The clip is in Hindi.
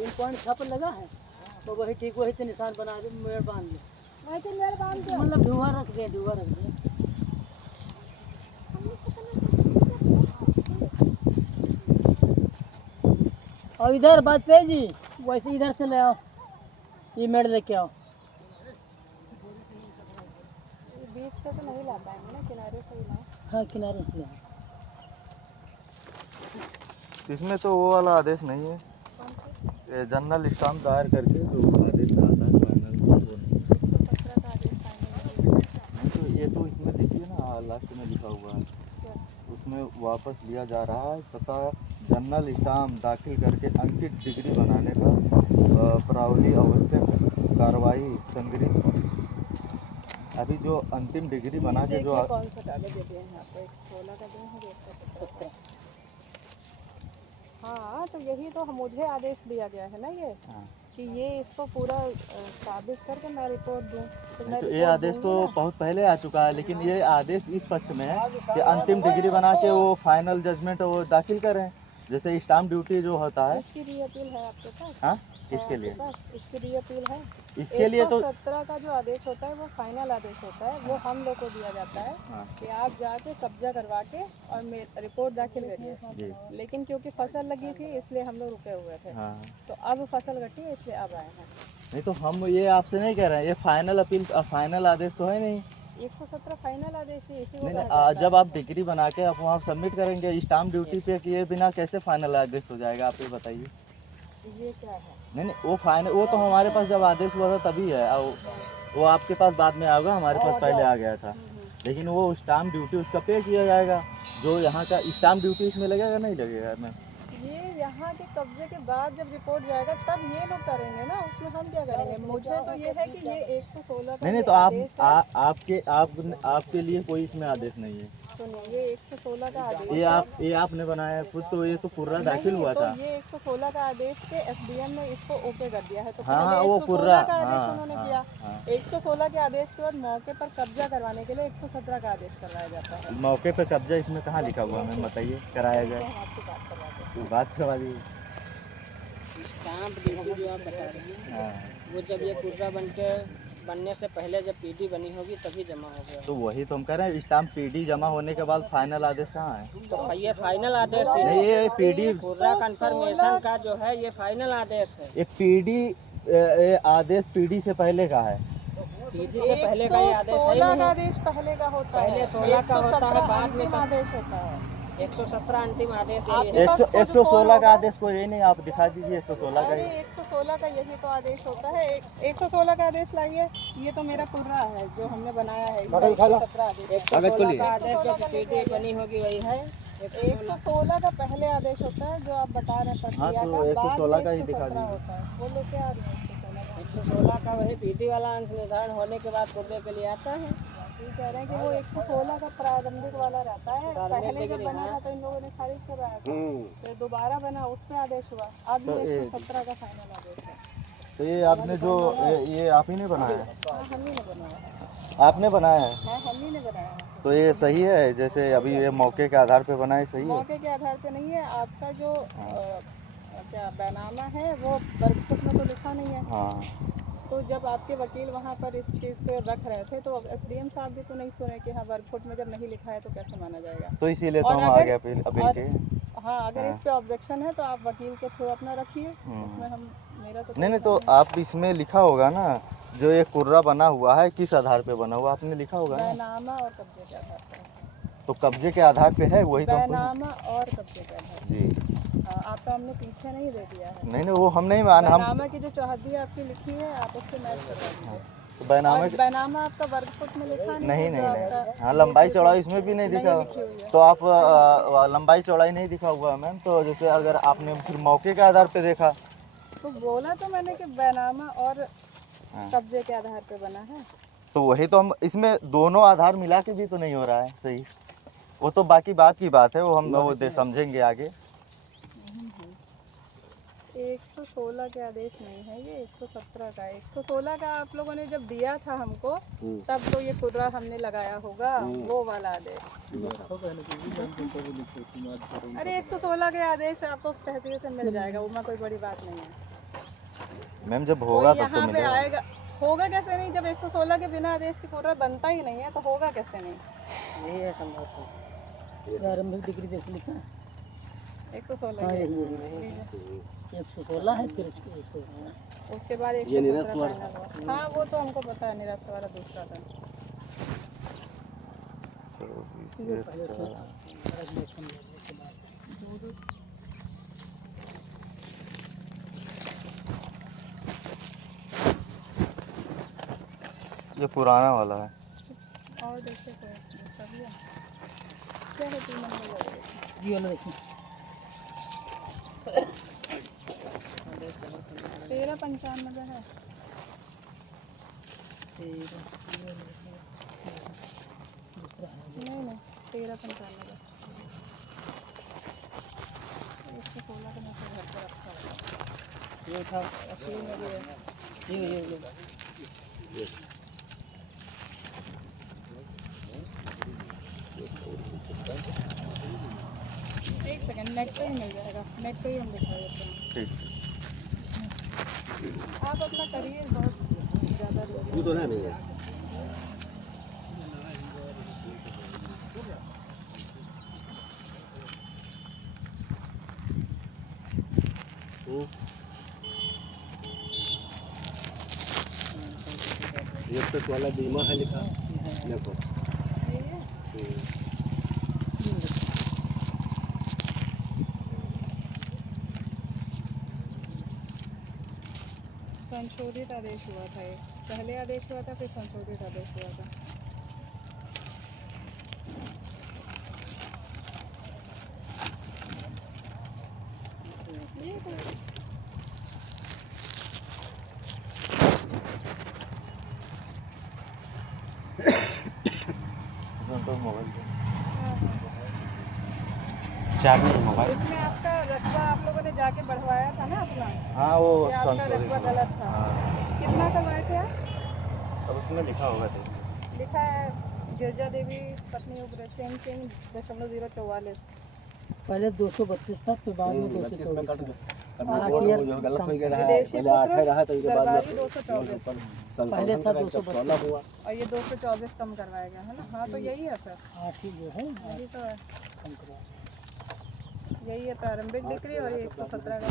3 पॉइंट छाप लगा है तो वही ठीक वही से निशान बना दे, मेड़ बांध दे, वही से मेरे बांध दो। मतलब धुआं रख दे। और इधर वाजपेयी जी वैसे इधर से ले आओ, ये मेड़ लेके आओ। बीच से तो नहीं ला पाएंगे ना, किनारे से ही लाओ। हाँ किनारे से ले आओ। इसमें तो वो वाला आदेश नहीं है, कौन से? ये जनरल स्टाम्प दायर करके जो आदेश आता है फाइनल वो नहीं। 117 का आदेश फाइनल नहीं तो ये तो इसमें देखिए ना लास्ट में लिखा हुआ है, क्या? उसमें वापस लिया जा रहा है तथा जनरल स्टाम्प दाखिल करके अंकित डिग्री बनाने का प्रावली आवश्यक कार्रवाई संग्रहित। अभी जो अंतिम डिग्री बना के जो कौन सा कागज दिए हैं आपको? 116 का दिए हैं, 117 का। हाँ तो यही तो मुझे आदेश दिया गया है ना ये, हाँ। कि ये इसको पूरा साबित करके मैं रिपोर्ट दूँ। तो ये आदेश तो बहुत पहले आ चुका है, लेकिन ये आदेश इस पक्ष में है कि अंतिम डिग्री बना के वो फाइनल जजमेंट वो दाखिल करें, जैसे स्टाम्प ड्यूटी जो होता है। इसकी री अपील है आपके पास? हाँ किसके लिए? इसकी री अपील है। इसके लिए तो 117 का जो आदेश होता है वो फाइनल आदेश होता है, वो हम लोग को दिया जाता है। हाँ। कि आप जाके कब्जा करवा के और रिपोर्ट दाखिल करिए। जी। लेकिन क्योंकि फसल लगी थी इसलिए हम लोग रुके हुए थे। हाँ। तो अब फसल कटी है इसलिए अब आए हैं। नहीं तो हम ये आपसे नहीं कह रहे हैं, ये फाइनल अपील फाइनल आदेश तो है नहीं। 117 फाइनल आदेश है, इसी को नहीं कहा नहीं, जाता है। जब आप डिग्री बना के आप वहाँ सबमिट करेंगे स्टाम्प ड्यूटी पे किए बिना कैसे फाइनल आदेश हो जाएगा, आप ये बताइए। ये क्या है? नहीं वो फाइनल वो तो हमारे पास जब आदेश हुआ था तभी है, वो आपके पास बाद में आएगा, हमारे पास पहले आ गया था। लेकिन वो स्टाम्प ड्यूटी उसका पे किया जाएगा, जो यहाँ का स्टाम्प ड्यूटी इसमें लगेगा नहीं लगेगा मैम? ये यहाँ के कब्जे के बाद जब रिपोर्ट जाएगा तब ये लोग करेंगे ना, उसमें हम क्या करेंगे? मुझे तो ये है कि ये 116 का नहीं तो आपके लिए कोई इसमें आदेश नहीं है। सुनिए, ये 116 का आदेश ये आपने बनाया है खुद, तो ये तो कुर्रा दाखिल हुआ था। तो ये 116 का आदेश पे एसडीएम ने इसको ओके कर दिया है। तो हाँ पहले वो 116 कुर्रा का आदेश उन्होंने किया। हाँ। 116 के आदेश के बाद मौके पर कब्जा करवाने के लिए 117 का आदेश करवाया जाता है। मौके पे कब्जा इसमें कहाँ लिखा हुआ है मैम, बताइए कराया जाए? हम आपसे बात करवाते हैं। तो बात करवा दीजिए। स्टाम्प ड्यूटी जो आप बता रही हैं हाँ वो जब ये कुर्रा बनने से पहले जब पीडी बनी होगी तभी जमा हो गया। तो वही तो हम कह रहे हैं, स्टाम्प पीडी जमा होने के बाद फाइनल आदेश कहाँ है? तो ये फाइनल आदेश है। नहीं ये पीडी कुर्रा कंफर्मेशन का जो है ये फाइनल आदेश है। ये पीडी आदेश पीडी से पहले का है। पीडी से पहले का ये आदेश है ही 116 का नहीं। आदेश पहले का होता है। पहले 16 का होता है, बाद में अंतिम आदेश होता है। 117 अंतिम आदेश है। आपके पास खुद 116 कौन का होगा? आदेश को यही नहीं, आप दिखा दीजिए 116 का अरे ही। 116 का यही तो आदेश होता है। 116 का आदेश लाइए, ये तो मेरा कुर्रा है जो हमने बनाया है। 117 आदेश 116 का आदेश जो पीडी बनी होगी वही है। 116 का पहले आदेश होता है जो आप बता रहे हैं हाँ, प्रक्रिया तो का। 116 का ही दिखा 117 दीजिए। होता है। वो लोग क्या आ रहे हैं 116 का वही पीडी वाला अंश निर्धारण होने के बाद कुर्रे के लिए आता है। ये कह रहे हैं कि वो 116 का प्रारंभिक वाला रहता है। पहले जब बना था तो इन लोगों ने खारिज करवाया था, फिर दोबारा बना उस पर आदेश हुआ। अब तो ये 117 का फाइनल आदेश है। तो ये आपने जो ये आप ही ने बनाया है? हाँ, हम ही ने बनाया है। आपने बनाया है? हाँ, हम ही ने बनाया है। तो ये सही है, जैसे अभी ये मौके के आधार पे बना है, सही है? मौके के आधार पे नहीं है। आपका जो क्या बैनामा है वो वर्कबुक में तो लिखा नहीं है। हाँ तो जब आपके वकील वहाँ पर इस चीज़ को रख रहे थे तो एसडीएम साहब भी तो नहीं सुने कि हाँ वर्कबुक में जब नहीं लिखा है तो कैसे माना जाएगा। तो इसीलिए तो और हम आ अगर- गए अपील और- के। हाँ, अगर हाँ। इस पे ऑब्जेक्शन है तो आप वकील के थ्रू अपना रखिए। उसमें हम मेरा तो नहीं तो आप इसमें लिखा होगा ना, जो ये कुर्रा बना हुआ है किस आधार पे बना हुआ आपने लिखा होगा ना? बैनामा और कब्जे के आधार पर। तो कब्जे के आधार पे है वही तो हमको- बैनामा और कब्जे के आधार पर। जी आपका हमने पीछे नहीं दे दिया है। नहीं वो हम नहीं मान, हम बैनामा की जो चौहद्दी आपकी लिखी है आप उससे मैच करवा दीजिए। तो बैनामा और बैनामा आपका वर्कबुक में लिखा नहीं नहीं है, नहीं जो नहीं आपका हाँ लंबाई चौड़ाई इसमें भी नहीं दिखा। लिखी हुई है। तो आप लंबाई चौड़ाई नहीं दिखा हुआ है मैम, तो जैसे अगर आपने फिर मौके के आधार पे देखा तो बोला तो मैंने कि बैनामा और हाँ। कब्जे के आधार पे बना है। तो वही तो हम इसमें दोनों आधार मिला के भी तो नहीं हो रहा है सही। वो तो बाकी बात की बात है, वो हम समझेंगे आगे। 116 के आदेश नहीं है, ये 117 का है। 116 का आप लोगों ने जब दिया था हमको तब तो ये कुर्रा हमने लगाया होगा, वो वाला आदेश। अरे 116 के आदेश आपको तहसील से मिल जाएगा, वो में कोई बड़ी बात नहीं है। मैम जब तो होगा तब तो यहाँ पे मिलेगा। आएगा, होगा कैसे नहीं, जब 116 के बिना आदेश की कोर्रा बनता ही नहीं है तो होगा कैसे नहीं। यही है संभव। प्रारंभिक डिग्री देख लिखा है। 116 हाँ के यही है। 116 है फिर इसके 116। उसके बाद 117 फाइनल हुआ। हाँ वो तो हमको पता है, निरस्त वाला दूसरा था। ये पहले से graduation लेने के बाद। ये पुराना वाला है। और देखिए कोई दूसरा भी है क्या है, 3 नंबर लगेगा। ये वाला देखिए। 1395 है। दूसरा है नहीं नहीं 1395 116 का मैं तो घर पर रखा हुआ ये था। असली में भी है। ये एक सेकंड, नेट पे ही मिल जाएगा, नेट पे ही हम दिखा देते हैं। ठीक। आप अपना करिए, बहुत ज़्यादा लोग तो नहीं है। ये तो वाला बीमा है लिखा देखो। संशोधित आदेश हुआ था, ये पहले आदेश हुआ था फिर संशोधित आदेश हुआ था। ये तो तो मोबाइल दे। चार्ज नहीं मोबाइल। इसमें आपका रकबा आप लोगों ने जाके बढ़वाया था ना अपना, हाँ वो कि आपका संशोधित रकबा हुआ। गलत था। हाँ, कितना करवाए थे आप? अब उसमें लिखा होगा तो। लिखा है गिरजा देवी पत्नी उग्रसेन सिंह 044। पहले 232 था फिर बाद में 224 था। गलत हो गया विदेशी पहले 8 पुत्र रहा तो इसके बाद सरकारी 224 पहले था 232 हुआ। और ये 224 कम करवाया गया है ना। हाँ तो यही है सर, 8 ही जो है यही तो है, कम करवा। यही है प्रारंभिक डिग्री और ये 117 का